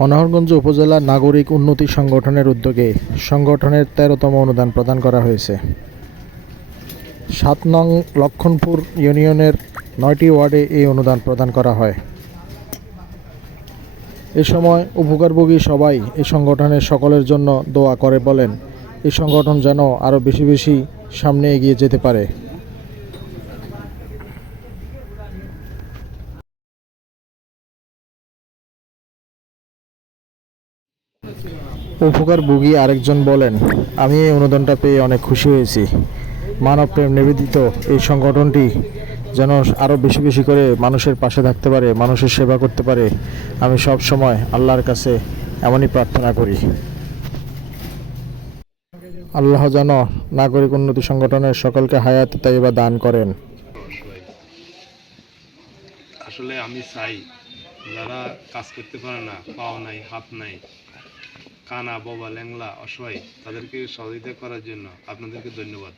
মনোহরগঞ্জ উপজেলা নাগরিক উন্নতি সংগঠনের উদ্যোগে সংগঠনের ১৩তম অনুদান প্রদান করা হয়েছে। ৭ নং লক্ষণপুর ইউনিয়নের ৯টি ওয়ার্ডে এই অনুদান প্রদান করা হয়। এ সময় উপকারভোগী সবাই এই সংগঠনের সকলের জন্য দোয়া করে বলেন এই সংগঠন যেন আরও বেশি বেশি সামনে এগিয়ে যেতে পারে। উপকারভোগী আরেকজন বলেন, আমি এই অনুদানটা পেয়ে অনেক খুশি হয়েছি। মানবপ্রেম নিবেদিত এই সংগঠনটি যেন আরও বেশি বেশি করে মানুষের পাশে থাকতে পারে, মানুষের সেবা করতে পারে। আমি সব সময় আল্লাহর কাছে এমনই প্রার্থনা করি। আল্লাহ যেন নাগরিক উন্নতি সংগঠনের সকলকে হায়াত তাইয়্যিবা দান করেন। আসলে আমি চাই যারা কাজ করতে পারে না, পাও নাই, হাত নাই, কানা, বোবা, ল্যাংলা, অসহায়, তাদেরকে সহযোগিতা করার জন্য আপনাদেরকে ধন্যবাদ।